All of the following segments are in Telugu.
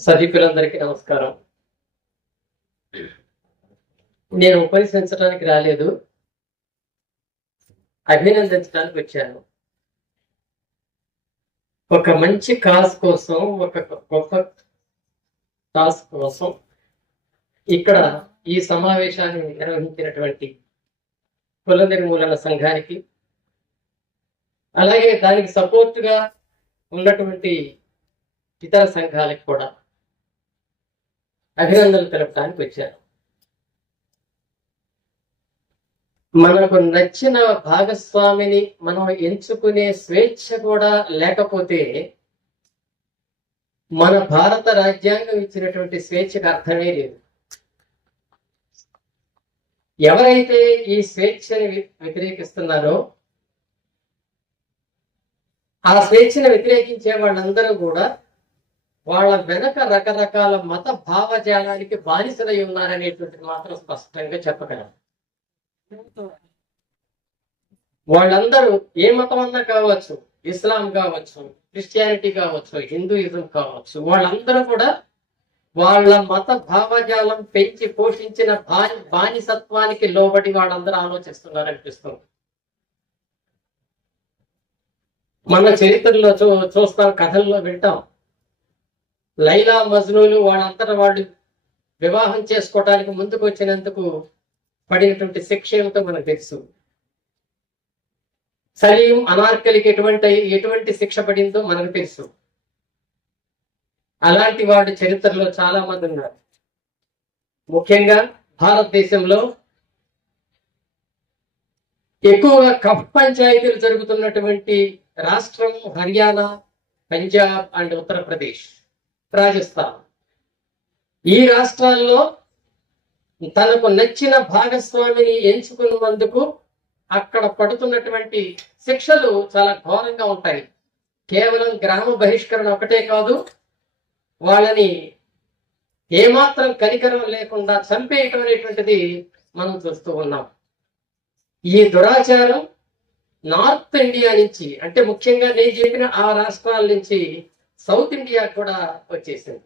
సభికులందరికీ నమస్కారం. నేను ఉపన్యసించడానికి రాలేదు. అభినందించడానికి వచ్చాను. ఒక మంచి కాజ్ కోసం ఒక గొప్ప కాజ్ కోసం ఇక్కడ ఈ సమావేశాన్ని నిర్వహించినటువంటి కుల నిర్మూలన సంఘానికి అలాగే దానికి సపోర్ట్గా ఉన్నటువంటి ఇతర సంఘాలకు కూడా అభినందనలు తెలపడానికి వచ్చాను మనకు నచ్చిన భాగస్వామిని మనం ఎంచుకునే స్వేచ్ఛ కూడా లేకపోతే మన భారత రాజ్యాంగం ఇచ్చినటువంటి స్వేచ్ఛకు అర్థమే లేదు. ఎవరైతే ఈ స్వేచ్ఛని వ్యతిరేకిస్తున్నారో ఆ స్వేచ్ఛను వ్యతిరేకించే వాళ్ళందరూ కూడా వాళ్ళ వెనక రకరకాల మత భావజాలానికి బానిసలై ఉన్నారనేటువంటిది మాత్రం స్పష్టంగా చెప్పగలం. వాళ్ళందరూ ఏ మతం అన్నా కావచ్చు ఇస్లాం కావచ్చు క్రిస్టియానిటీ కావచ్చు హిందూయిజం కావచ్చు వాళ్ళందరూ కూడా వాళ్ళ మత భావజాలం పెంచి పోషించిన బాని బానిసత్వానికి లోబడి వాళ్ళందరూ ఆలోచిస్తున్నారు అనిపిస్తుంది మన చరిత్రలో చూ చూస్తాం కథల్లో వింటాం. లైలా మజ్నూలు వాళ్ళంతట వాళ్ళు వివాహం చేసుకోవటానికి ముందుకు వచ్చినందుకు పడినటువంటి శిక్ష ఏమిటో మనకు తెలుసు. సలీం అనార్కలికి ఎటువంటి ఎటువంటి శిక్ష పడిందో మనకు తెలుసు. అలాంటి వాడు చరిత్రలో చాలా మంది ఉన్నారు. ముఖ్యంగా భారతదేశంలో ఎక్కువగా కఫ్ పంచాయతీలు జరుగుతున్నటువంటి రాష్ట్రం హర్యానా పంజాబ్ అండ్ ఉత్తరప్రదేశ్. రాజస్థాన్. ఈ రాష్ట్రాల్లో తనకు నచ్చిన భాగస్వామిని ఎంచుకున్నందుకు అక్కడ పడుతున్నటువంటి శిక్షలు చాలా ఘోరంగా ఉంటాయి. కేవలం గ్రామ బహిష్కరణ ఒకటే కాదు వాళ్ళని ఏమాత్రం కనికరం లేకుండా చంపేయటం అనేటువంటిది మనం చూస్తూ ఉన్నాం. ఈ దురాచారం నార్త్ ఇండియా నుంచి అంటే ముఖ్యంగా నేను చెప్పిన ఆ రాష్ట్రాల నుంచి సౌత్ ఇండియా కూడా వచ్చేసింది.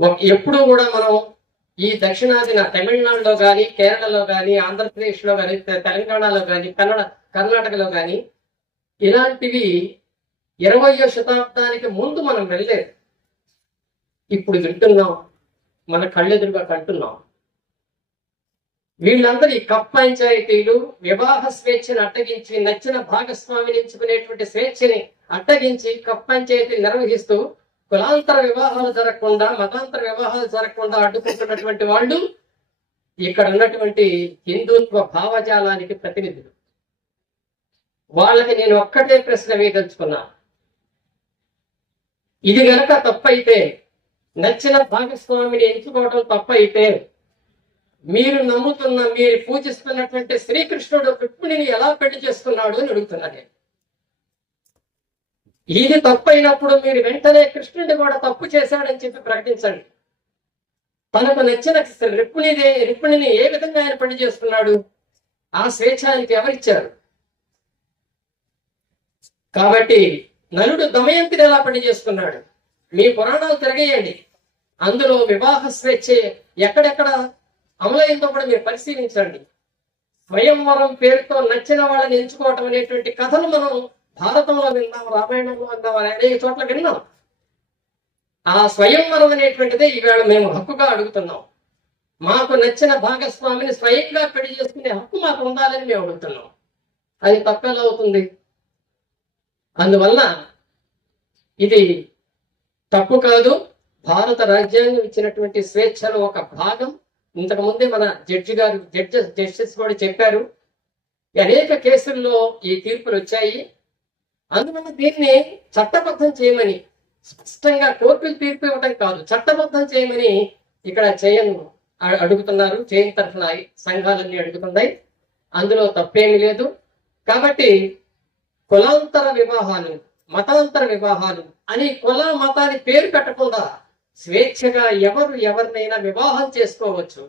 ఒక- ఎప్పుడూ కూడా మనం ఈ దక్షిణాదిన తమిళనాడులో కానీ కేరళలో కానీ ఆంధ్రప్రదేశ్లో కానీ తెలంగాణలో కానీ కన్నడ కర్ణాటకలో కానీ ఇలాంటివి ఇరవయో శతాబ్దానికి ముందు మనం వెళ్ళలేదు. ఇప్పుడు వింటున్నాం మన కళ్ళెదురుగా కంటున్నాం. వీళ్ళందరూ ఈ కప్ పంచాయతీలు వివాహ స్వేచ్ఛను అట్టగించి నచ్చిన భాగస్వామిని ఎంచుకునేటువంటి స్వేచ్ఛని అట్టగించి కప్ పంచాయతీలు నిర్వహిస్తూ కులాంతర వివాహాలు జరగకుండా మతాంతర వివాహాలు జరగకుండా అడ్డుకుంటున్నటువంటి వాళ్ళు ఇక్కడ ఉన్నటువంటి హిందుత్వ భావజాలానికి ప్రతినిధులు. వాళ్ళకి నేను ఒక్కటే ప్రశ్న వేయదలుచుకున్నా. ఇది గనక తప్పైతే నచ్చిన భాగస్వామిని ఎంచుకోవడం తప్పైతే మీరు నమ్ముతున్న మీరు పూజిస్తున్నటువంటి శ్రీకృష్ణుడు రుక్మిణిని ఎలా పెళ్ళి చేసుకున్నాడు అని అడుగుతున్నా నేను. ఇది తప్పైనప్పుడు మీరు వెంటనే కృష్ణుడిని కూడా తప్పు చేశాడని చెప్పి ప్రకటించండి. తనకు నచ్చిన రుక్మిణిదే రుక్మిణిని ఏ విధంగా ఆయన పెళ్ళి చేసుకున్నాడు ఆ స్వేచ్ఛ ఆయనకి ఎవరిచ్చారు? కాబట్టి నలుడు దమయంతిని ఎలా పెళ్ళి చేసుకున్నాడు మీ పురాణాలు తిరగేయండి. అందులో వివాహ స్వేచ్ఛ ఎక్కడెక్కడ? అమలైందో కూడా మీరు పరిశీలించండి. స్వయంవరం పేరుతో నచ్చిన వాళ్ళని ఎంచుకోవటం అనేటువంటి కథను మనం భారతంలో విన్నాం రామాయణంలో విన్నాం అనేక చోట్ల విన్నాం. ఆ స్వయంవరం అనేటువంటిదే ఈవేళ మేము హక్కుగా అడుగుతున్నాం. మాకు నచ్చిన భాగస్వామిని స్వయంగా పెళ్ళి చేసుకునే హక్కు మాకు ఉండాలని మేము అడుగుతున్నాం. అది తప్పెలా అవుతుంది? అందువల్ల ఇది తప్పు కాదు. భారత రాజ్యాంగం ఇచ్చినటువంటి స్వేచ్ఛలో ఒక భాగం. ఇంతకు ముందే మన జడ్జి గారు జడ్జెస్ జస్టిస్ కూడా చెప్పారు. అనేక కేసుల్లో ఈ తీర్పులు వచ్చాయి. అందువల్ల దీన్ని చట్టబద్ధం చేయమని స్పష్టంగా కోర్టులు తీర్పు ఇవ్వడం కాదు చట్టబద్ధం చేయమని ఇక్కడ చేయను అడుగుతున్నారు. చేయని తరఫున సంఘాలన్నీ అడుగుతున్నాయి. అందులో తప్పేమీ లేదు. కాబట్టి కులాంతర వివాహాలు మతాంతర వివాహాలు అని కుల మతాన్ని పేరు పెట్టకుండా స్వేచ్ఛగా ఎవరు ఎవరినైనా వివాహం చేసుకోవచ్చు.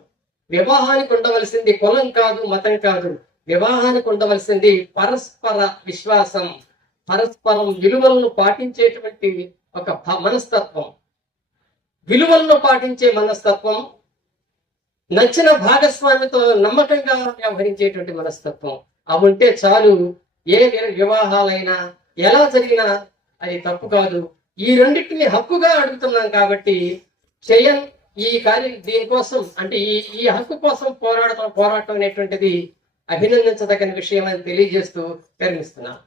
వివాహానికి ఉండవలసింది కులం కాదు మతం కాదు. వివాహానికి ఉండవలసింది పరస్పర విశ్వాసం. పరస్పరం విలువలను పాటించేటువంటి ఒక మనస్తత్వం. విలువలను పాటించే మనస్తత్వం నచ్చిన భాగస్వామితో నమ్మకంగా వ్యవహరించేటువంటి మనస్తత్వం. అవి ఉంటే చాలు ఏ వివాహాలైనా ఎలా జరిగినా అది తప్పు కాదు. ఈ రెండింటిని హక్కుగా అడుగుతున్నాం కాబట్టి చేయన్ ఈ కార్య దీనికోసం అంటే ఈ ఈ హక్కు కోసం పోరాడటం పోరాటం అనేటువంటిది అభినందించదగిన విషయం అని తెలియజేస్తూ విరమిస్తున్నాను